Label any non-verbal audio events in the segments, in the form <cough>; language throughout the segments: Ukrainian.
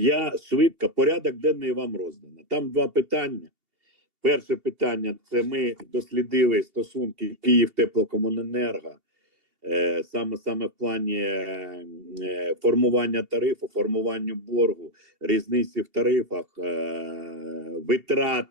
Я швидко, порядок денний вам роздано. Там два питання. Перше питання це ми дослідили стосунки Київ теплокомуненерго, е, саме саме в плані е, е, формування тарифу, формування боргу, різниці в тарифах, витрат,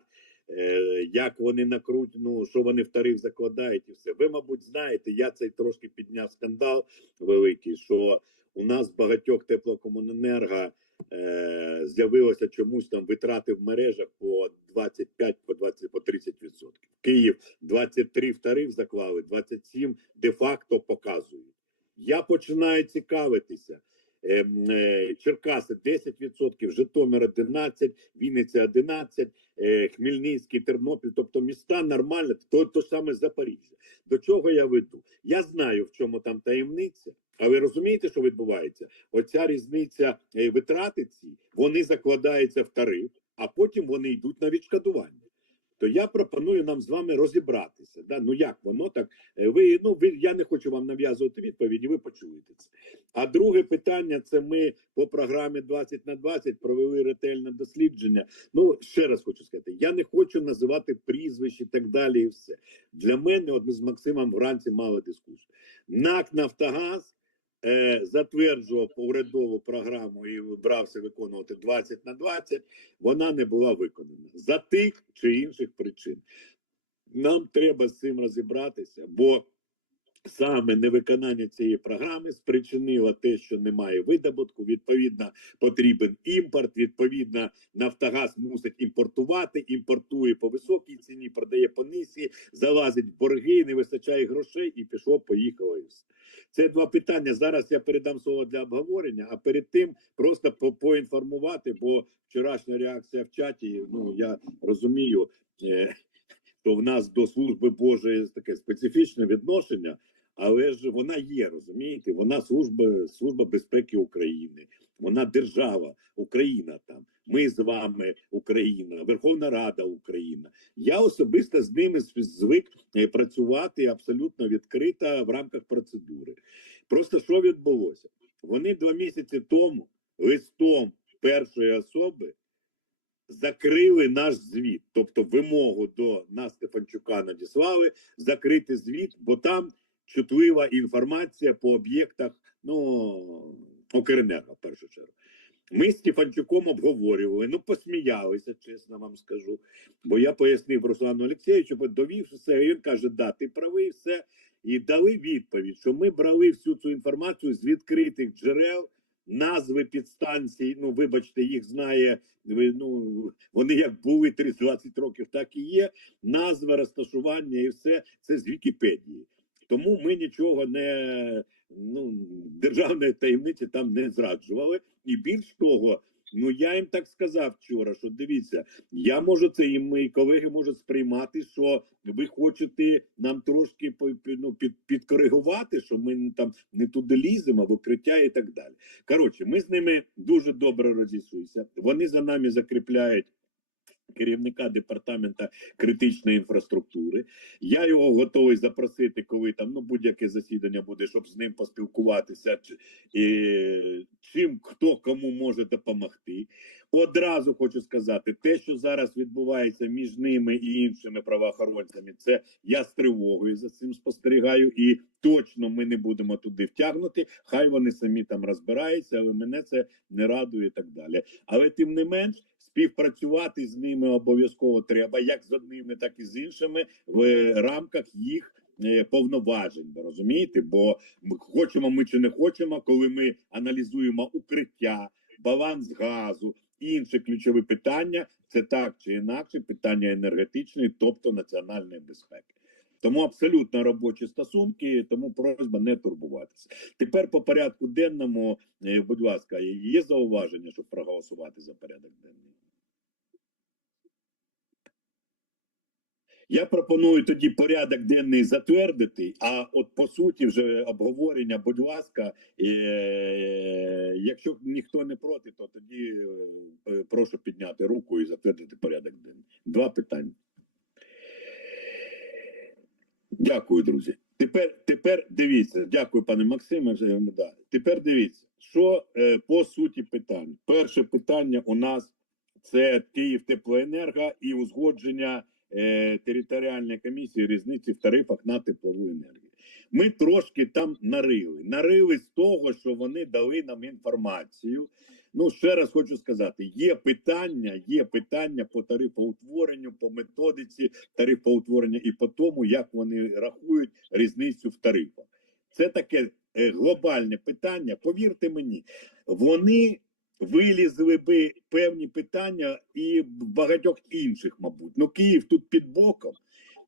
як вони накруть, ну що вони в тариф закладають, і все. Ви, мабуть, знаєте, я цей трошки підняв скандал великий, що у нас багатьох теплокомуненерго е, з'явилося чомусь там витрати в мережах по 25, по 20, по 30 відсотків. Київ 23 в тариф заклали, 27 де-факто показують. Я починаю цікавитися. Ем, е, Черкаси 10%, Житомир 11%, Вінниця 11%, е, Хмельницький, Тернопіль, тобто міста нормально, то, то саме Запоріжжя. До чого я веду? Я знаю, в чому там таємниця, а ви розумієте, що відбувається? Оця різниця е, витрати ці, вони закладаються в тариф, а потім вони йдуть на відшкодування. То я пропоную нам з вами розібратися. Да? Ну як воно так? Е, Ви ну ви я не хочу вам нав'язувати відповіді, ви почуєте це. А друге питання: це ми по програмі 20 на 20 провели ретельне дослідження. Ну ще раз хочу сказати: я не хочу називати прізвищ і так далі. І все для мене. От ми з Максимом вранці мали дискусію. НАК Нафтогаз е, затверджував урядову програму і брався виконувати 20 на 20, Вона не була виконана за тих чи інших причин. Нам треба з цим розібратися, бо саме невиконання цієї програми спричинило те, що немає видобутку. Відповідно, потрібен імпорт. Відповідно, Нафтогаз мусить імпортувати, імпортує по високій ціні, продає по низькій, залазить в борги, не вистачає грошей, і пішло, поїхало. Це два питання. Зараз я передам слово для обговорення, а перед тим просто по- поінформувати, бо вчорашня реакція в чаті. Ну я розумію. Е, <laughs> то в нас до служби Божої таке специфічне відношення, але ж вона є, розумієте? Вона служба, служба безпеки України, вона держава, Україна там. Ми з вами Україна, Верховна Рада Україна. Я особисто з ними звик е, працювати абсолютно відкрито в рамках процедури. Просто що відбулося? Вони два місяці тому листом першої особи закрили наш звіт, тобто вимогу до нас Стефанчука надіслали закрити звіт, бо там чутлива інформація по об'єктах ну Укренерго, в першу чергу. Ми з Стефанчуком обговорювали, ну посміялися, чесно вам скажу. Бо я пояснив Руслану Олексійовичу, бо довівши все, і він каже: да, ти правий, все. І дали відповідь, що ми брали всю цю інформацію з відкритих джерел, назви підстанцій. Ну, вибачте, їх знає. Ну вони як були 30-20 років, так і є. Назва, розташування і все це з Вікіпедії. Тому ми нічого не ну державної таємниці там не зраджували. І більш того, ну я їм так сказав вчора, що дивіться, я можу це і мої колеги можуть сприймати, що ви хочете нам трошки ну, під, підкоригувати, що ми там не туди ліземо в укриття і так далі. Коротше, ми з ними дуже добре розійшлися. Вони за нами закріпляють. Керівника департамента критичної інфраструктури. Я його готовий запросити, коли там ну будь-яке засідання буде, щоб з ним поспілкуватися, і, чим хто кому може допомогти. Одразу хочу сказати, те, що зараз відбувається між ними і іншими правоохоронцями, це я з тривогою за цим спостерігаю, і точно ми не будемо туди втягнути. Хай вони самі там розбираються, але мене це не радує і так далі. Але тим не менш. Співпрацювати з ними обов'язково треба, як з одними, так і з іншими, в рамках їх е, повноважень. Розумієте? Бо ми хочемо ми чи не хочемо, коли ми аналізуємо укриття, баланс газу, інші ключові питання, це так чи інакше питання енергетичної, тобто національної безпеки. Тому абсолютно робочі стосунки, тому просьба не турбуватися. Тепер по порядку денному, е, будь ласка, є зауваження, щоб проголосувати за порядок денний. Я пропоную тоді порядок денний затвердити, а от по суті, вже обговорення, будь ласка, е, якщо ніхто не проти, то тоді е, прошу підняти руку і затвердити порядок денний. Два питання. Дякую, друзі. Тепер, тепер дивіться, дякую, пане Максиме. вже. Тепер дивіться, що е, по суті питань. Перше питання у нас це Київ теплоенерго і узгодження е, територіальної комісії різниці в тарифах на теплову енергію. Ми трошки там нарили. Нарили з того, що вони дали нам інформацію. Ну, ще раз хочу сказати: є питання, є питання по тарифоутворенню, по методиці тарифоутворення і по тому, як вони рахують різницю в тарифах. Це таке е, глобальне питання. Повірте мені, вони вилізли би певні питання і багатьох інших, мабуть. Ну, Київ тут під боком.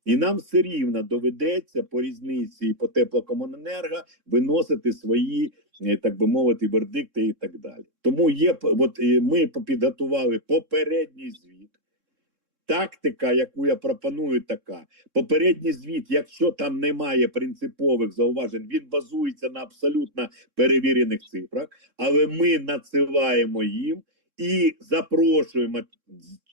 І нам все рівно доведеться по різниці і по теплокомуненерго виносити свої, е, так би мовити, вердикти і так далі. Тому є от ми підготували попередній звіт. Тактика, яку я пропоную, така. Попередній звіт, якщо там немає принципових зауважень, він базується на абсолютно перевірених цифрах, але ми надсилаємо їм і запрошуємо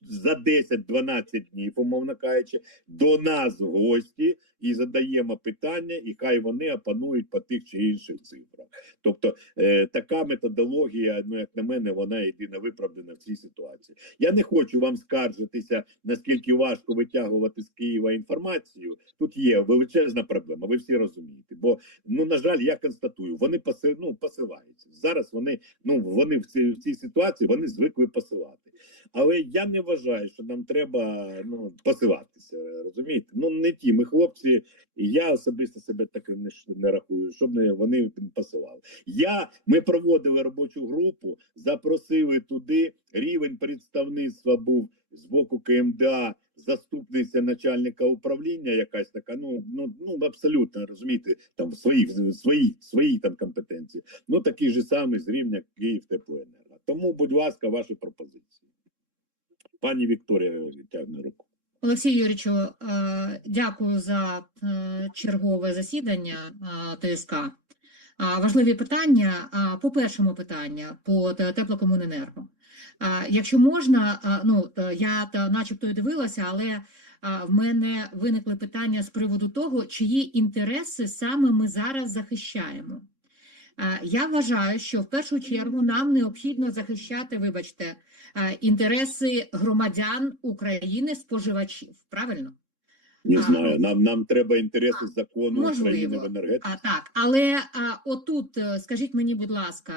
за 10-12 днів, умовно кажучи, до нас в гості і задаємо питання, і хай вони опанують по тих чи інших цифрах. Тобто е, така методологія, ну як на мене, вона єдина виправдана в цій ситуації. Я не хочу вам скаржитися, наскільки важко витягувати з Києва інформацію. Тут є величезна проблема. Ви всі розумієте. Бо ну на жаль, я констатую, вони поси, ну, посилаються зараз. Вони ну вони в цій, в цій ситуації вони звикли посилати. Але я не вважаю, що нам треба ну посилатися. Розумієте? Ну не ті ми хлопці, і я особисто себе таким не, не рахую, щоб не вони посилали. Я ми проводили робочу групу, запросили туди. Рівень представництва був з боку КМДА. Заступниця начальника управління, якась така, ну ну ну абсолютно розумієте, там свої свої свої там компетенції. Ну такий же самий з рівня Київ теплоенерго. Тому, будь ласка, ваші пропозиції. Пані Вікторія тягне руку. Олексій Юрійовичу, е, дякую за е, чергове засідання е, ТСК. Важливі питання. По першому питання по теплокомуненерго. Якщо можна, ну я начебто і дивилася, але в мене виникли питання з приводу того, чиї інтереси саме ми зараз захищаємо. А, Я вважаю, що в першу чергу нам необхідно захищати, вибачте, інтереси громадян України, споживачів. Правильно? Не знаю. Нам нам треба інтереси закону можливо. України в енергетиці. А так, але а, отут, е, скажіть мені, будь ласка,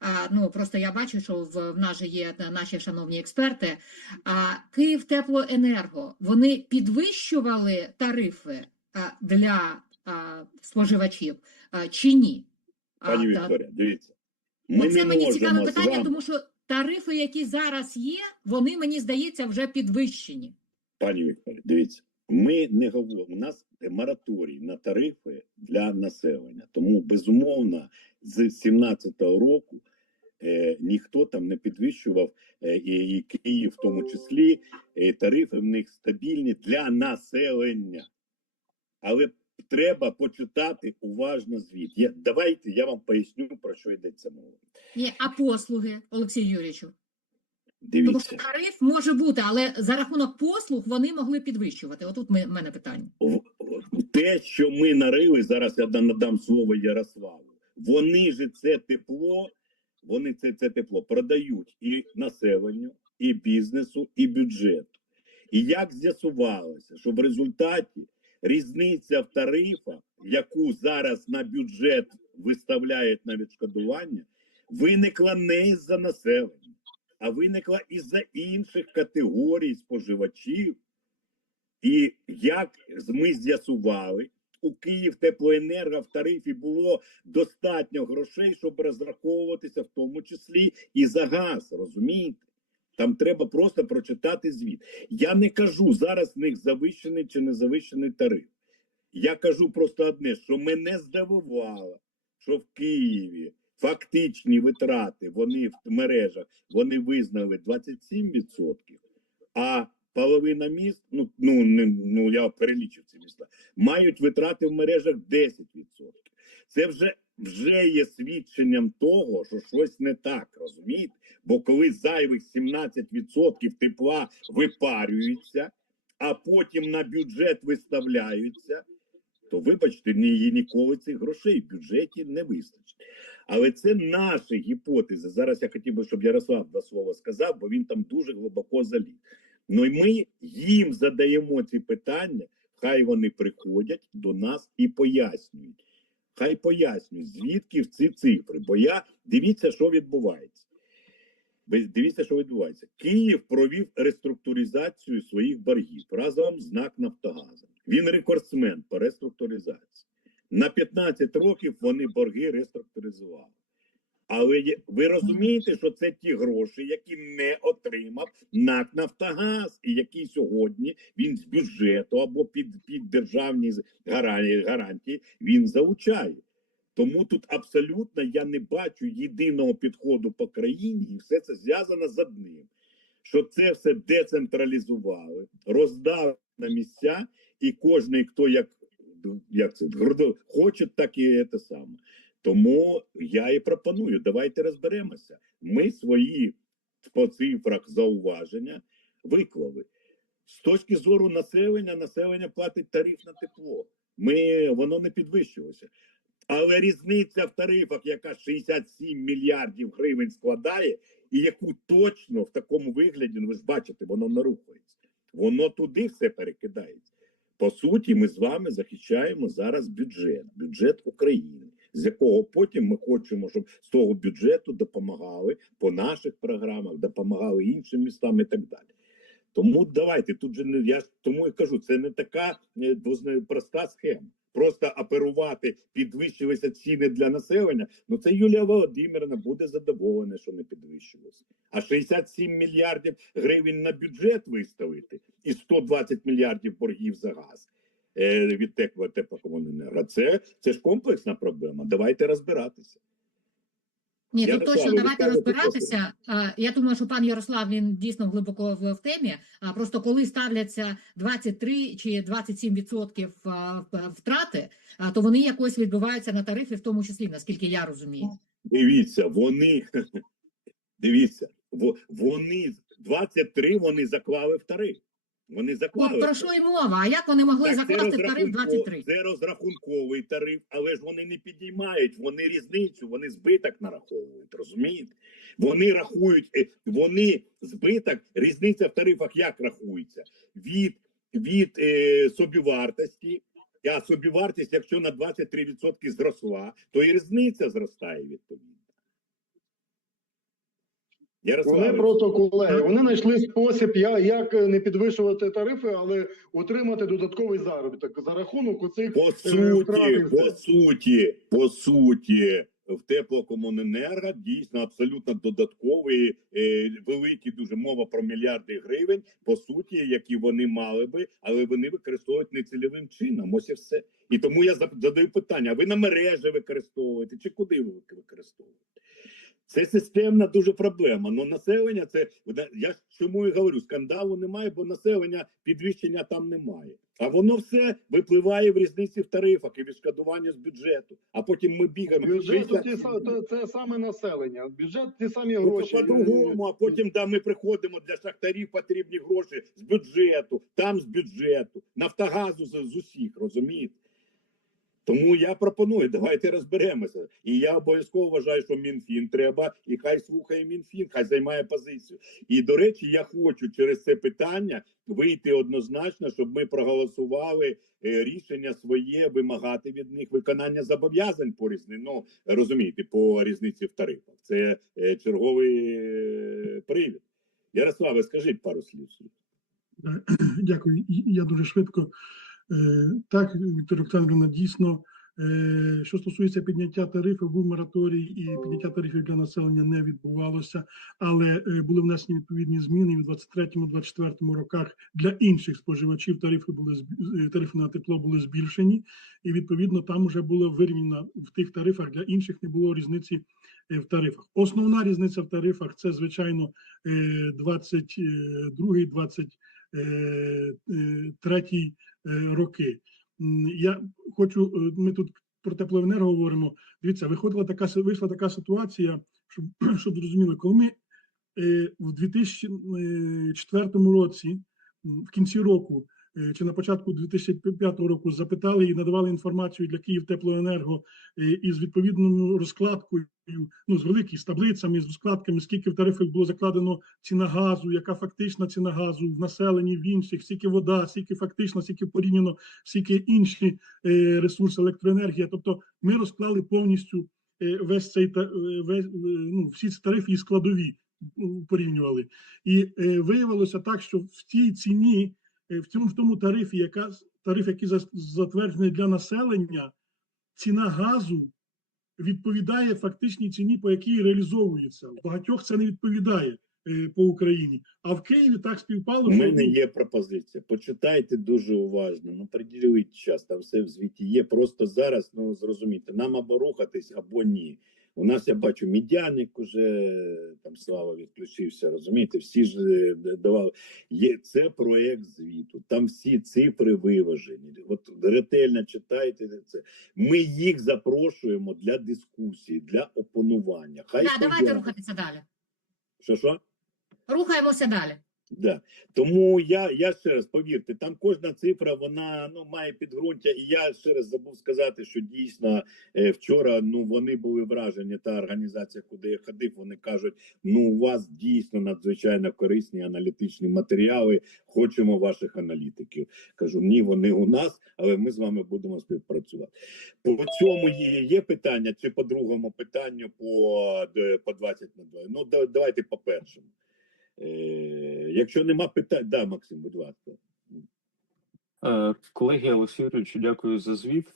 а, ну просто я бачу, що в, в нас же є е, наші шановні експерти. А Київ Теплоенерго вони підвищували тарифи а, для а, споживачів а, чи ні? Пані Вікторія, дивіться. Ми Оце мені цікаве питання, вами, тому що тарифи, які зараз є, вони мені здається вже підвищені. пані Вікторія, дивіться. Ми не говоримо. У нас мораторій на тарифи для населення. Тому безумовно, з 17-го року е, ніхто там не підвищував е, і, і Київ, в тому числі, е, тарифи в них стабільні для населення. Але треба почитати уважно звіт. Я, давайте я вам поясню, про що йдеться мова. Ні, а послуги, Олексій Юрійовичу? Тому що тариф може бути, але за рахунок послуг вони могли підвищувати. Отут в мене питання. Те, що ми нарили, зараз я надам слово Ярославу. Вони ж це тепло, вони це, це тепло продають і населенню, і бізнесу, і бюджету. І як з'ясувалося, що в результаті різниця в тарифах, яку зараз на бюджет виставляють на відшкодування, виникла не із-за населення, а виникла із-за інших категорій споживачів, і як ми з'ясували, у Київ теплоенерго в тарифі було достатньо грошей, щоб розраховуватися, в тому числі і за газ. Розумієте? Там треба просто прочитати звіт. Я не кажу зараз в них завищений чи не завищений тариф. Я кажу просто одне, що мене здивувало, що в Києві фактичні витрати вони в мережах вони визнали 27%, а половина міст, ну, ну, не, ну я перелічив ці міста, мають витрати в мережах 10%. Це вже, вже є свідченням того, що щось не так, розумієте? Бо коли зайвих 17% тепла випарюється, а потім на бюджет виставляються, то вибачте, ні, ніколи цих грошей в бюджеті не вистачить. Але це наші гіпотези. Зараз я хотів би, щоб Ярослав два слова сказав, бо він там дуже глибоко заліз. Ну і ми їм задаємо ці питання, хай вони приходять до нас і пояснюють. Хай пояснюють, звідки в ці цифри. Бо я дивіться, що відбувається. Дивіться, що відбувається. Київ провів реструктуризацію своїх боргів разом з НАК Нафтогазом. Він рекордсмен по реструктуризації. На 15 років вони борги реструктуризували. Але ви розумієте, що це ті гроші, які не отримав НАК Нафтогаз, і які сьогодні він з бюджету або під, під державні гарантії, він залучає. Тому тут абсолютно я не бачу єдиного підходу по країні, і все це зв'язано з одним: що це все децентралізували, роздали на місця, і кожний, хто як, як це хоче, так і те саме. Тому я і пропоную, давайте розберемося. Ми свої по цифрах зауваження виклали. З точки зору населення, населення платить тариф на тепло. Ми, воно не підвищилося. Але різниця в тарифах, яка 67 мільярдів гривень складає, і яку точно в такому вигляді, ну ви ж бачите, воно не рухається. Воно туди все перекидається. По суті, ми з вами захищаємо зараз бюджет, бюджет України, з якого потім ми хочемо, щоб з того бюджету допомагали по наших програмах, допомагали іншим містам і так далі. Тому давайте тут же не я тому і кажу, це не така е, проста схема. Просто оперувати, підвищилися ціни для населення. Ну це Юлія Володимирівна буде задоволена, що не підвищилося. А 67 мільярдів гривень на бюджет виставити і 120 мільярдів боргів за газ від тепло теплокомуненерго. Це, це ж комплексна проблема. Давайте розбиратися. Ні, тут точно давайте розбиратися. А, Я думаю, що пан Ярослав він дійсно глибоко в, в темі. А просто коли ставляться 23 чи 27 відсотків втрати, а, то вони якось відбуваються на тарифі, в тому числі, наскільки я розумію. Дивіться, вони <laughs> дивіться, во- вони 23 вони заклали в тариф. Вони заклали. От про що й мова? А як вони могли Так, закласти тариф розрахунко- 23? Це розрахунковий тариф, але ж вони не підіймають, вони різницю, вони збиток нараховують, розумієте? Вони рахують, е, вони збиток, різниця в тарифах як рахується? Від, від е, собівартості, а собівартість, якщо на 23% зросла, то і різниця зростає відповідно. Вони просто колеги. Вони знайшли спосіб, я- як не підвищувати тарифи, але отримати додатковий заробіток за рахунок оцих По суті, по суті, по суті, в теплокомуненерго дійсно абсолютно додаткові е, великі дуже мова про мільярди гривень, по суті, які вони мали би, але вони використовують нецільовим чином. Ось і все. І тому я задаю питання: а ви на мережі використовуєте чи куди ви використовуєте? Це системна дуже проблема. Ну населення це я чому і говорю, скандалу немає, бо населення підвищення там немає. А воно все випливає в різниці в тарифах і відшкодування з бюджету. А потім ми бігаємо. Бюджет ті то- це саме населення. Бюджет ті самі Ну, гроші. по-другому, а потім да, ми приходимо для шахтарів потрібні гроші з бюджету, там з бюджету, Нафтогазу з, з усіх, розумієте? Тому я пропоную, давайте розберемося. І я обов'язково вважаю, що Мінфін треба, і хай слухає Мінфін, хай займає позицію. І до речі, я хочу через це питання вийти однозначно, щоб ми проголосували е, рішення своє, вимагати від них виконання зобов'язань по різні. Ну розумієте, по різниці в тарифах. Це е, черговий е, привід. Ярославе, скажіть пару слів. Дякую. Я дуже швидко. Е, так, Віктор Олександрівна, дійсно, е, що стосується підняття тарифів, був мораторій і підняття тарифів для населення не відбувалося, але е, були внесені відповідні зміни і в 23-24 роках для інших споживачів. Тарифи були тарифи на тепло були збільшені, і відповідно там вже було вирівняно в тих тарифах для інших не було різниці. В тарифах основна різниця в тарифах це звичайно 22-23 роки. Я хочу, е, ми тут про теплоенерго говоримо. Дивіться, виходила така вийшла така ситуація, щоб, <clears throat> щоб зрозуміли, коли ми е, в 2004 році, в кінці року, е, чи на початку 2005 року запитали і надавали інформацію для Київтеплоенерго е, із відповідною розкладкою, ну з великими з таблицями, з розкладками, скільки в тарифах було закладено ціна газу, яка фактична ціна газу в населенні, в інших, скільки вода, скільки фактично, скільки порівняно, скільки інші е, ресурси, електроенергія. Тобто ми розклали повністю е, весь цей е, весь, е, ну, всі ці тарифи і складові порівнювали. І е, виявилося так, що в цій ціні, е, в цьому в тому тарифі, яка тариф, який затверджений для населення, ціна газу відповідає фактичній ціні, по якій реалізовується. В багатьох це не відповідає е, по Україні. А в Києві так співпало, У мене ну, є пропозиція. Почитайте дуже уважно. Ну приділіть час, там все в звіті є. Просто зараз ну зрозумійте, нам або рухатись, або ні. У нас я бачу медяник уже там слава відключився. Розумієте, всі ж е, давали. Є це проект звіту. Там всі цифри виважені. От ретельно читайте це. Ми їх запрошуємо для дискусії, для опанування. Хай Да, давайте рухатися далі. що що? Рухаємося далі. Да. Тому я, я ще раз повірте, там кожна цифра вона ну має підґрунтя, і я ще раз забув сказати, що дійсно е, вчора ну вони були вражені. Та організація, куди я ходив, вони кажуть: ну у вас дійсно надзвичайно корисні аналітичні матеріали. Хочемо ваших аналітиків. Кажу, ні, вони у нас, але ми з вами будемо співпрацювати. По цьому є, є питання, чи по другому питанню по, по 20 на 2? Ну давайте по першому. Е, якщо нема питань, да, Максим, будь ласка. Е, Колеги Олексійовичу, дякую за звіт.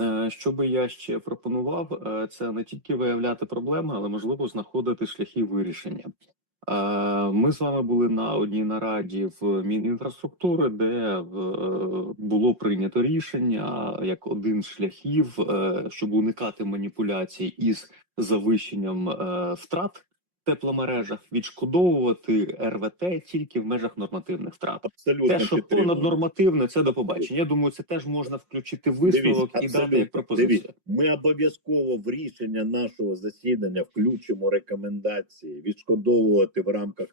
Е, Що би я ще пропонував, це не тільки виявляти проблеми, але можливо знаходити шляхи вирішення. Ми з вами були на одній нараді в Мінінфраструктури, де було прийнято рішення як один з шляхів, щоб уникати маніпуляцій із завищенням втрат тепломережах, відшкодовувати РВТ тільки в межах нормативних втрат. Абсолютно Те, що підтримую. понаднормативне, це до побачення. Я думаю, це теж можна включити висновок висновок і дати як пропозицію. Дивіться, Ми обов'язково в рішення нашого засідання включимо рекомендації відшкодовувати в рамках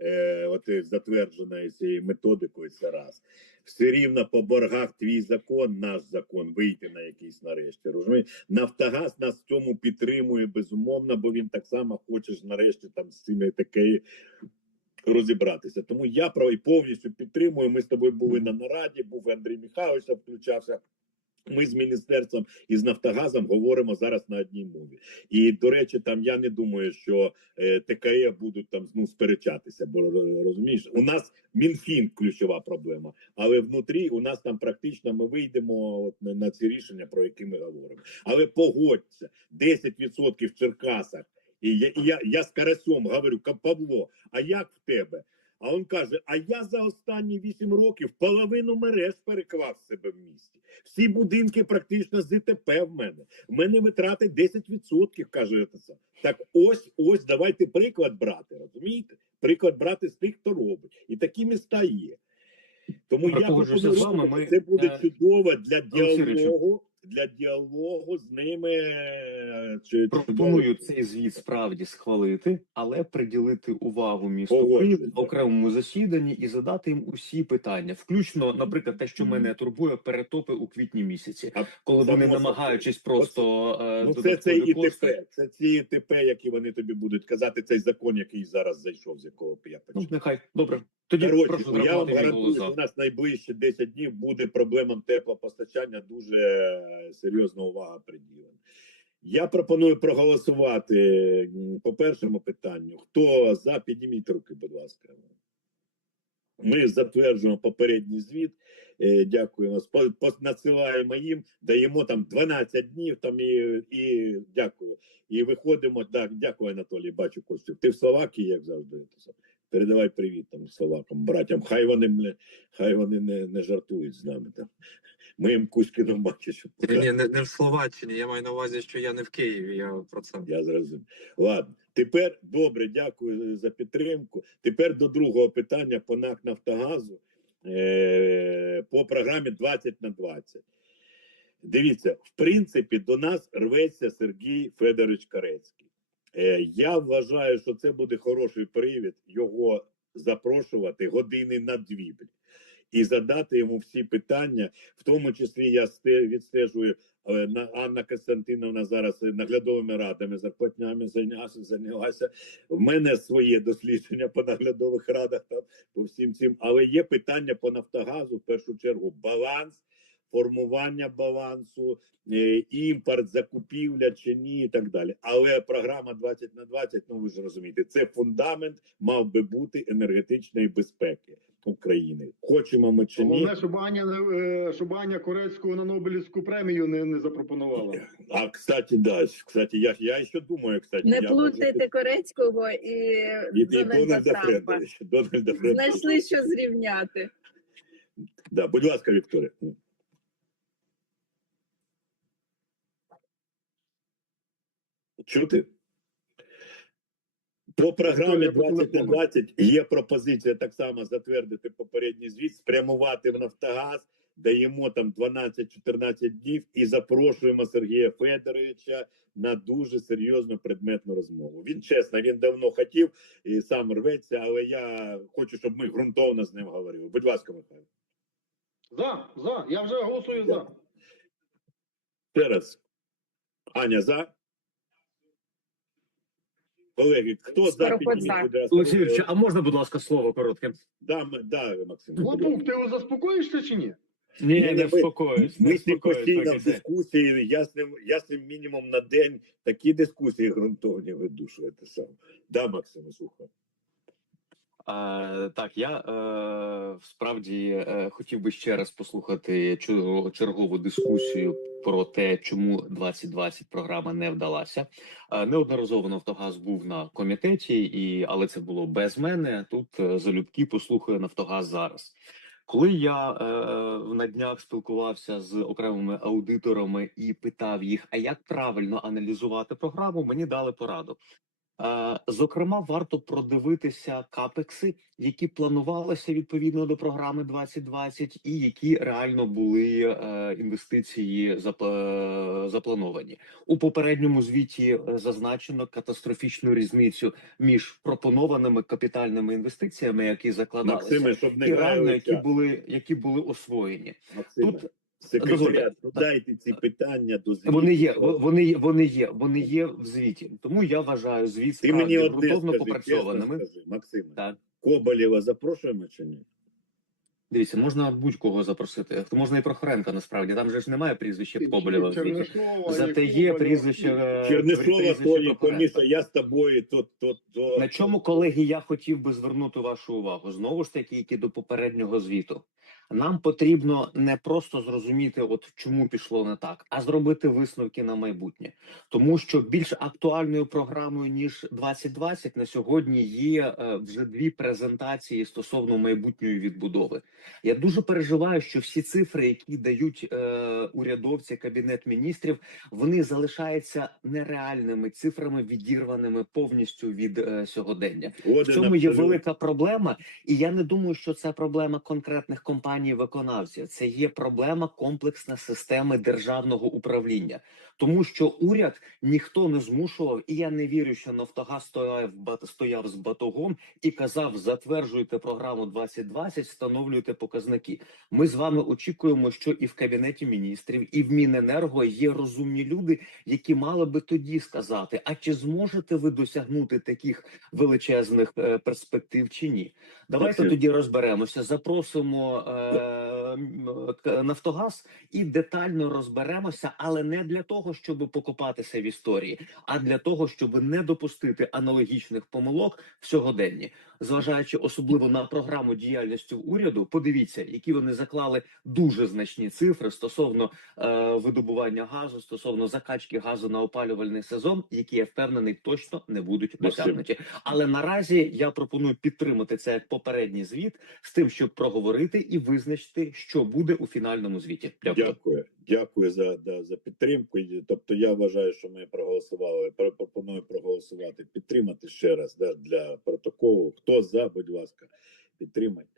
е, от, затвердженої цією методикою. Це раз. Все рівно по боргах твій закон, наш закон, вийти на якийсь нарешті. Розумієте? Нафтогаз нас в цьому підтримує безумовно, бо він так само хоче ж нарешті там з цими таке розібратися. Тому я про повністю підтримую. Ми з тобою були на нараді, був Андрій Михайлович, включався. Ми з міністерством і з Нафтогазом говоримо зараз на одній мові. І до речі, там я не думаю, що е, ТКЕ будуть там ну, сперечатися, бо е, розумієш, у нас Мінфін ключова проблема, але внутрі у нас там практично ми вийдемо от на, на ці рішення, про які ми говоримо. Але погодься, 10% в Черкасах. І я, я, я з Карасьом говорю, «Ка- Павло, а як в тебе? А він каже: А я за останні 8 років половину мереж переклав себе в місті. Всі будинки практично з ІТП в мене. В мене витрати 10%, каже це. Так ось, ось, давайте приклад брати, розумієте? Приклад брати з тих, хто робить. І такі міста є. Тому Я пропоную, це буде е, чудово для діалогу, для діалогу з ними. е, Чи, Пропоную цей звіт справді схвалити, але приділити увагу місту Київ окремому засіданні і задати їм усі питання, включно, наприклад, те, що мене турбує, перетопи у квітні місяці, А, коли вони намагаючись просто е, Ну, це цей додаткові кошти. ІТП. Це ці ІТП, які вони тобі будуть казати, цей закон, який зараз зайшов, з якого я Ну, нехай добре. Тоді Коротше, прошу я вам гарантую, що у нас найближчі 10 днів буде проблемам теплопостачання дуже серйозна увага приділена. Я пропоную проголосувати по першому питанню. Хто за, підніміть руки, будь ласка. Ми затверджуємо попередній звіт. Е, Дякуємо. Надсилаємо їм, даємо там 12 днів. Там і, і дякую. І виходимо. Так, дякую, Анатолій. Бачу Костю. Ти в Словакії, як завжди. Передавай привіт там словакам, братям. Хай вони хай вони не, не жартують з нами там. Ми їм Кузькіну бачу, щоб Ні, ні, не, не в Словаччині. Я маю на увазі, що я не в Києві. Я про це. Я зрозумів. Ладно, тепер добре, дякую за підтримку. Тепер до другого питання по НАК Нафтогазу е, по програмі 20 на 20. Дивіться, в принципі, до нас рветься Сергій Федорович Карецький. Е, я вважаю, що це буде хороший привід його запрошувати години на дві. І задати йому всі питання, в тому числі я сте- відстежую е, на Анна Костянтиновна зараз наглядовими радами зарплатнями зайнялася. В мене своє дослідження по наглядових радах там по всім цим, але є питання по Нафтогазу в першу чергу баланс. Формування балансу, е, імпорт, закупівля чи ні, і так далі. Але програма 20 на 20, ну ви ж розумієте, це фундамент мав би бути енергетичної безпеки України. Хочемо ми чи ні, Головне, щоб Аня, е, щоб Аня Корецьку на Нобелівську премію не, не запропонувала. А кстати, да, кстати, я, я ще думаю, кстати, Не плутайте Корецького і, і, і Дональда Трампа. Дональда. Знайшли, що зрівняти. Да, будь ласка, Вікторія. Чути? По програмі Вікторія, по 20 на телефону. 20 є пропозиція так само затвердити попередній звіт, спрямувати в Нафтогаз, даємо там 12-14 днів і запрошуємо Сергія Федоровича на дуже серйозну предметну розмову. Він чесно, він давно хотів і сам рветься, але я хочу, щоб ми ґрунтовно з ним говорили. Будь ласка, Михайло. За, за. Я вже голосую за. Ще раз. Аня за. Колеги, хто за Скоропад підніміть, за. будь ласка, Олексій а можна, будь ласка, слово коротке? Да, да, Максим. ласка. Лапук, ти заспокоїшся чи ні? Ні, Ні, не ми- вспокоюсь, Ми не всі вспокоюсь. постійно в дискусії, ясним, ясним мінімум на день такі дискусії ґрунтовні веду, що це сам. Да, Максим, слухай. А, так, я е, справді е, хотів би ще раз послухати чергову дискусію про те, чому 2020 програма не вдалася. Е, неодноразово Нафтогаз був на комітеті, і але це було без мене. Тут е, залюбки послухає Нафтогаз зараз. Коли я е, на днях спілкувався з окремими аудиторами і питав їх, а як правильно аналізувати програму, мені дали пораду. Зокрема, варто продивитися капекси, які планувалися відповідно до програми 2020, і які реально були е, інвестиції запла- заплановані у попередньому звіті. е, Зазначено катастрофічну різницю між пропонованими капітальними інвестиціями, які закладалися, Максиме, щоб не і реально, які були які були освоєні. Максиме, Тут секретаріат, ну, дайте ці питання до звіту. Вони є, вони є, вони є, вони є в звіті. Тому я вважаю звіт Ти мені справді одне ґрунтовно скажи, попрацьованими. скажи, Максиме. Так. Коболєва запрошуємо чи ні? Дивіться, можна будь-кого запросити. Можна і про Хренка, насправді. Там же ж немає прізвища Коболєва. в звіті. Зате є прізвище е, Чернишова, прізвище Тоні, Прохоренка. Коміша, я з тобою, то, то, то. На чому, колеги, я хотів би звернути вашу увагу знову ж таки, як і до попереднього звіту. Нам потрібно не просто зрозуміти, от чому пішло не так, а зробити висновки на майбутнє, тому що більш актуальною програмою ніж 2020 на сьогодні є е, вже дві презентації стосовно майбутньої відбудови. Я дуже переживаю, що всі цифри, які дають е, урядовці кабінет міністрів, вони залишаються нереальними цифрами, відірваними повністю від е, сьогодення. В цьому є велика проблема, і я не думаю, що це проблема конкретних компаній виконавців. Це є проблема комплексна системи державного управління, тому що уряд ніхто не змушував, і я не вірю, що Нафтогаз стояв стояв з батогом і казав: затверджуйте програму 2020, встановлюйте показники. Ми з вами очікуємо, що і в кабінеті міністрів, і в Міненерго є розумні люди, які мали би тоді сказати: а чи зможете ви досягнути таких величезних е, перспектив чи ні? Давайте Максим. тоді розберемося. Запросимо е, Нафтогаз і детально розберемося, але не для того, щоб покопатися в історії, а для того, щоб не допустити аналогічних помилок в сьогоденні, зважаючи особливо на програму діяльності уряду. Подивіться, які вони заклали дуже значні цифри стосовно е, видобування газу, стосовно закачки газу на опалювальний сезон, які я впевнений точно не будуть досягнуті. Але наразі я пропоную підтримати це як попередній звіт з тим, щоб проговорити і визначити, що буде у фінальному звіті. Дякую. Дякую, дякую за, да, за підтримку. Тобто я вважаю, що ми проголосували. Пропоную проголосувати, підтримати ще раз да, для протоколу. Хто за, будь ласка, підтримайте.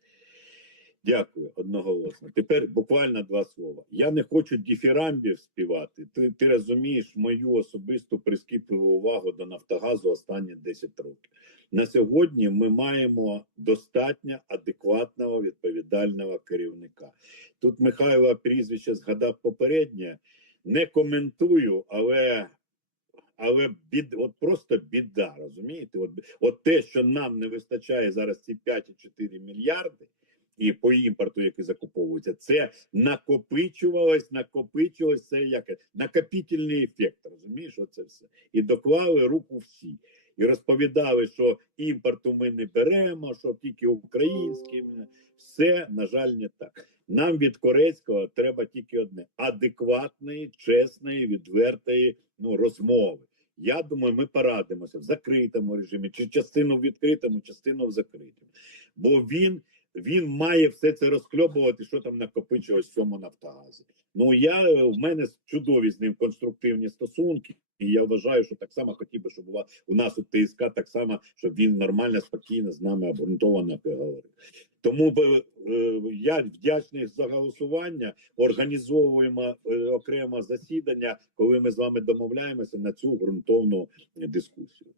Дякую, одноголосно. Тепер буквально два слова. Я не хочу діфірамбів співати. Ти, ти розумієш мою особисту прискіпливу увагу до Нафтогазу останні 10 років. На сьогодні ми маємо достатньо адекватного відповідального керівника. Тут Михайло прізвище згадав попереднє. Не коментую, але, але бід, от просто біда, розумієте? От, от те, що нам не вистачає зараз ці 5,4 мільярди. І по імпорту, який закуповується, це накопичувалось, накопичувалось це як накопітельний ефект. Розумієш, оце все. І доклали руку всі. І розповідали, що імпорту ми не беремо, що тільки український. Все, на жаль, не так. Нам від корейського треба тільки одне: адекватної, чесної, відвертої ну, розмови. Я думаю, ми порадимося в закритому режимі, чи частину в відкритому, частину в закритому. Бо він, він має все це розхльобувати, що там накопичилось в цьому Нафтогазі. Ну я в мене чудові з ним конструктивні стосунки, і я вважаю, що так само хотів би, щоб була у нас у ТСК так само, щоб він нормально, спокійно з нами обґрунтовано говорив. Тому б, е, я вдячний за голосування. Організовуємо е, окремо засідання, коли ми з вами домовляємося на цю ґрунтовну дискусію.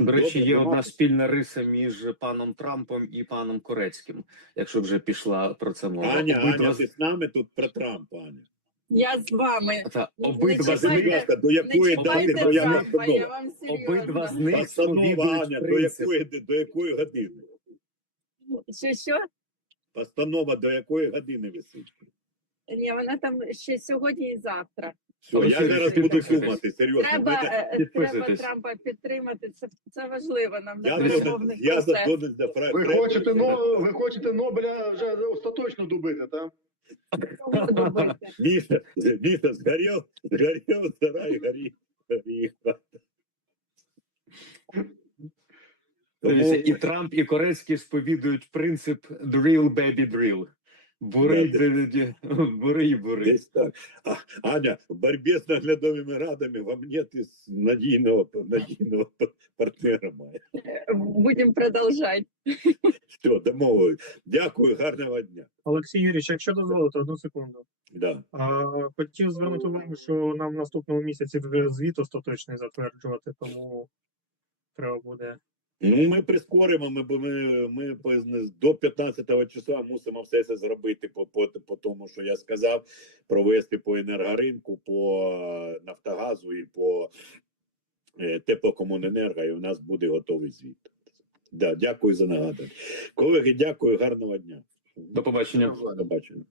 До речі, є одна спільна риса між паном Трампом і паном Корецьким, якщо вже пішла про це мова. Аня, Аня, ти з нами тут про Трампа, Аня. Я з вами. та, обидва з них до якої дати Трампа, я постанова? вам обидва з них Постанова, Аня, до якої, до якої години? Що, що? Постанова до якої години висить? Ні, вона там ще сьогодні і завтра. Все, я зараз буду думати, серйозно. Треба, е, треба Трампа підтримати. Це, це важливо нам на Я я за Ви хочете, ви хочете Нобеля вже остаточно добити, так? Кого добити? згорів, згорів, сарай, гори, гори. Тому, і Трамп, і Корецький сповідують принцип drill, baby, drill. Бури, <laughs> бури і бури. десь так. А, Аня, в борьбе с наглядовыми радами вам нет из надійного, надійного партнера має. Будемо продовжувати. Все, домовились. Дякую, гарного дня. Олексій Юрійович, якщо дозволите, одну секунду. Да. А, хотів звернути увагу, що нам в наступному місяці вже звіт остаточний затверджувати, тому треба буде. Ну, ми прискоримо, ми, ми, ми до 15 числа мусимо все це зробити по, по, по тому, що я сказав, провести по енергоринку, по е, Нафтогазу і по е, теплокомуненерго, і у нас буде готовий звіт. Да, дякую за нагадання. Колеги, дякую, гарного дня. До побачення. До побачення.